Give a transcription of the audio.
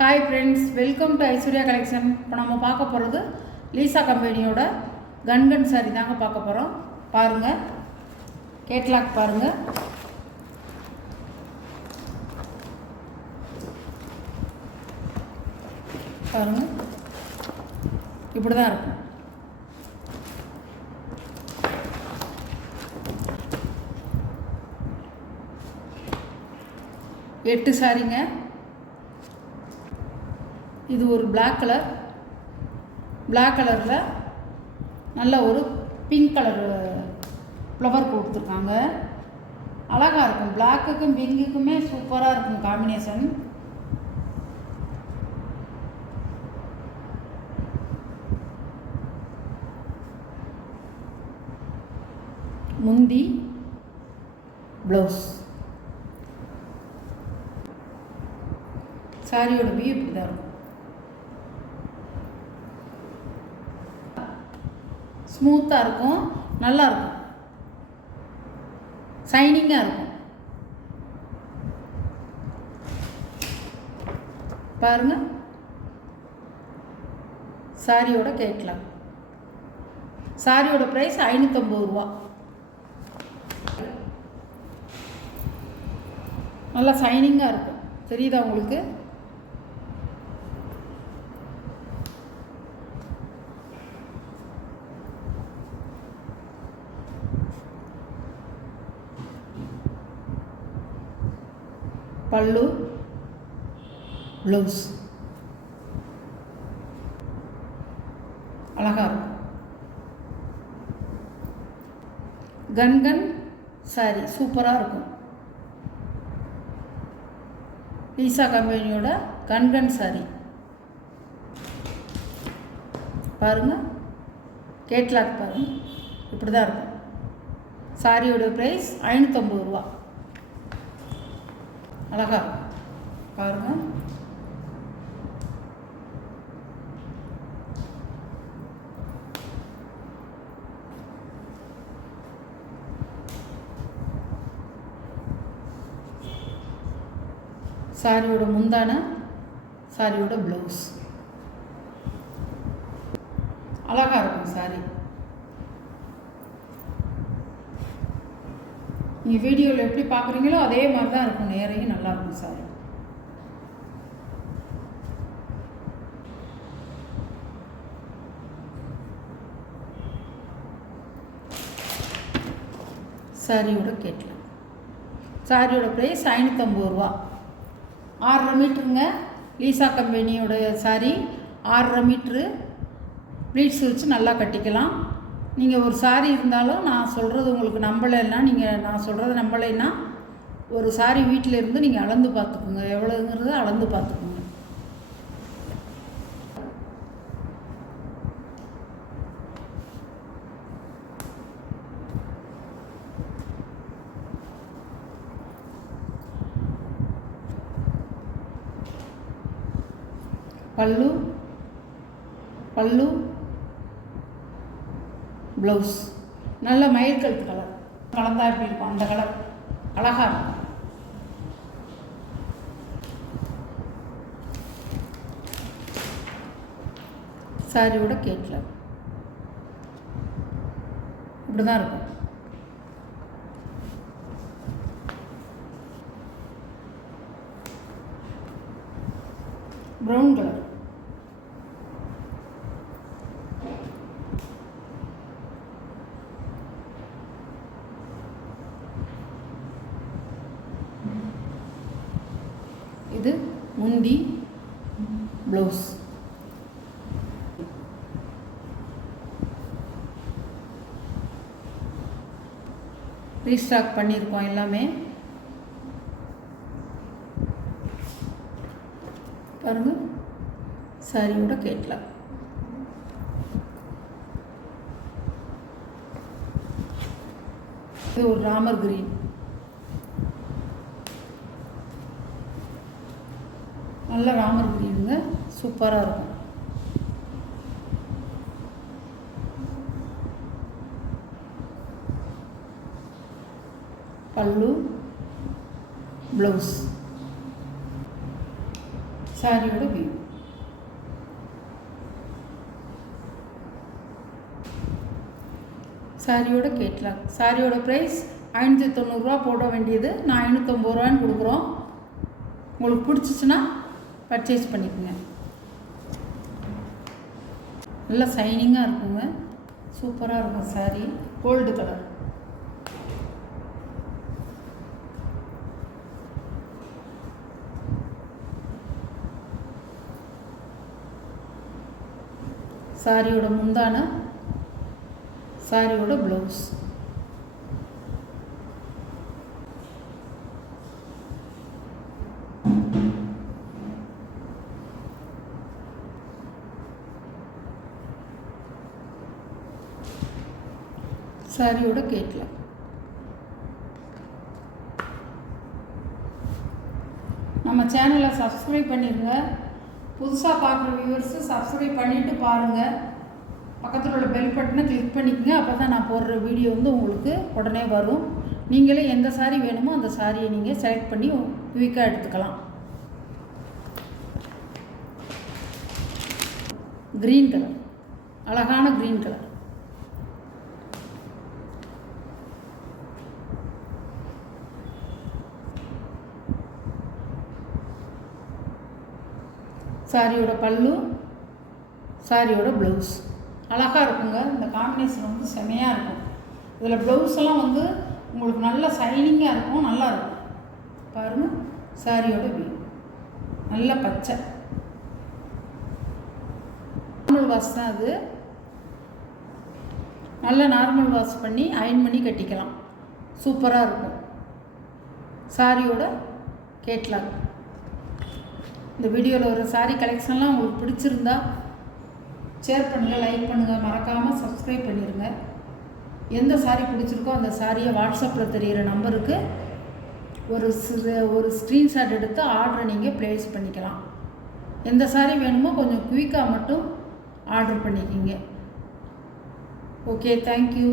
Hi friends, welcome to Aishwarya collection. இப்போ நம்ம பார்க்க போகிறது லீசா கம்பெனியோட கன் சாரி தாங்க பார்க்க போகிறோம். பாருங்கள், கேட்லாக் பாருங்கள். பாருங்கள், இப்படி தான் இருக்கும். எட்டு சாரிங்க. இது ஒரு பிளாக் கலரில் நல்ல ஒரு பிங்க் கலர் ஃப்ளவர் கொடுத்துருக்காங்க. அழகாக இருக்கும். பிளாக்குக்கும் பிங்குக்குமே சூப்பராக இருக்கும் காம்பினேஷன். முந்தி, ப்ளவுஸ். சாரியோட வியூ இப்படி தான் இருக்கும். ஸ்மூத்தாக இருக்கும், நல்லா இருக்கும், ஷைனிங்காக இருக்கும். பாருங்கள், சாரியோட கேட்கலாம். சாரியோட ப்ரைஸ் 550 ரூபா. நல்லா ஷைனிங்காக இருக்கும். தெரியுதா உங்களுக்கு? பல்லு, ப்ளவுஸ் அழகாக இருக்கும். கன் சாரி சூப்பராக இருக்கும். லீசா கம்பெனியோட கன் சாரி பாருங்கள். கேட்லாக் பாருங்கள், இப்படி தான் இருக்கும். சாரியோட ப்ரைஸ் 550 ரூபா. அழகா பாருங்க. சாரியோட முந்தான, சாரியோட ப்ளவுஸ் அழகா இருக்கும். சாரி நீங்கள் வீடியோவில் எப்படி பார்க்குறீங்களோ அதே மாதிரி தான் இருக்கும். நேரையும் நல்லாயிருக்கும் சாரி. சாரியோட கேட்கலாம். சாரியோட ப்ரைஸ் 550 ரூபா. 6.5 மீட்டருங்க. லீசா கம்பெனியோட சாரி 6.5 மீட்ரு. ப்ளீட்ஸ் வச்சு நல்லா கட்டிக்கலாம். நீங்கள் ஒரு சாரி இருந்தாலும் நான் சொல்கிறது உங்களுக்கு நம்பலைன்னா, நான் சொல்கிறது நம்பலைன்னா ஒரு சாரி வீட்டில் இருந்து நீங்கள் அளந்து பார்த்துக்குங்க. எவ்வளோங்கிறத அளந்து பார்த்துக்குங்க. பல்லு, ப்ளவுஸ் நல்ல மயில் கழுத்து கலர் கலந்தா எப்படி இருக்கும் அந்த கலர் அழகாக இருக்கும். சாரியோட கேட்கலாம். இப்படி தான் இருக்கும். Brown colour. இது முந்தி, ப்ளவுஸ். ரீஸ்டாக் பண்ணியிருக்கோம் எல்லாமே. பாருங்க, சாரியோட கேட்கலாம். இது ஒரு ராமர் கிரீன். நல்ல ராமர் கிரீனுங்க, சூப்பராக இருக்கும். பல்லு, ப்ளவுஸ். சாரியோட வியூ. சாரியோட கேட்லாக். சாரியோட ப்ரைஸ் 590 போட வேண்டியது நான் 550 கொடுக்குறோம். உங்களுக்கு பிடிச்சிச்சின்னா பர்ச்சேஸ் பண்ணிக்கோங்க. நல்லா சைனிங்காக இருக்குங்க, சூப்பராக இருக்கும் சாரி. Gold colour. சாரியோட முந்தான, சாரியோட ப்ளவுஸ். சாரியோட கேட்லாக். நம்ம சேனலை சப்ஸ்கிரைப் பண்ணிடுங்க. புதுசாக பார்க்குற வியூவர்ஸு சப்ஸ்கிரைப் பண்ணிவிட்டு பாருங்கள். பக்கத்தில் உள்ள பெல் பட்டனை கிளிக் பண்ணிக்கோங்க. அப்போ தான் நான் போடுற வீடியோ வந்து உங்களுக்கு உடனே வரும். நீங்களே எந்த சாரீ வேணுமோ அந்த சாரியை நீங்கள் செலக்ட் பண்ணி குயிக்காக எடுத்துக்கலாம். க்ரீன் கலர், அழகான க்ரீன் கலர். சாரியோட பல்லு, சாரியோட ப்ளவுஸ். அழகாக இருக்குங்க. இந்த காம்பினேஷன் வந்து செமையாக இருக்கும். இதில் ப்ளவுஸ் எல்லாம் வந்து உங்களுக்கு நல்ல சைனிங்காக இருக்கும், நல்லா இருக்கும். பாருங்கள் சாரியோட வியூ. நல்ல பச்சை நார்மல் வாஷ் தான் அது. நல்லா நார்மல் வாஷ் பண்ணி அயன் பண்ணி கட்டிக்கலாம். சூப்பராக இருக்கும். சாரியோட கேட்லாக். இந்த வீடியோவில் ஒரு சாரீ கலெக்ஷன்லாம் உங்களுக்கு பிடிச்சிருந்தா ஷேர் பண்ணுங்கள், லைக் பண்ணுங்கள், மறக்காமல் சப்ஸ்கிரைப் பண்ணிடுங்க. எந்த சாரீ பிடிச்சிருக்கோ அந்த சாரியை வாட்ஸ்அப்பில் தெரிகிற நம்பருக்கு ஒரு ஸ்க்ரீன்ஷாட் எடுத்து ஆர்டரை நீங்கள் ப்ளேஸ் பண்ணிக்கலாம். எந்த சாரீ வேணுமோ கொஞ்சம் குயிக்காக மட்டும் ஆர்டர் பண்ணிக்கிங்க. Okay, thank you.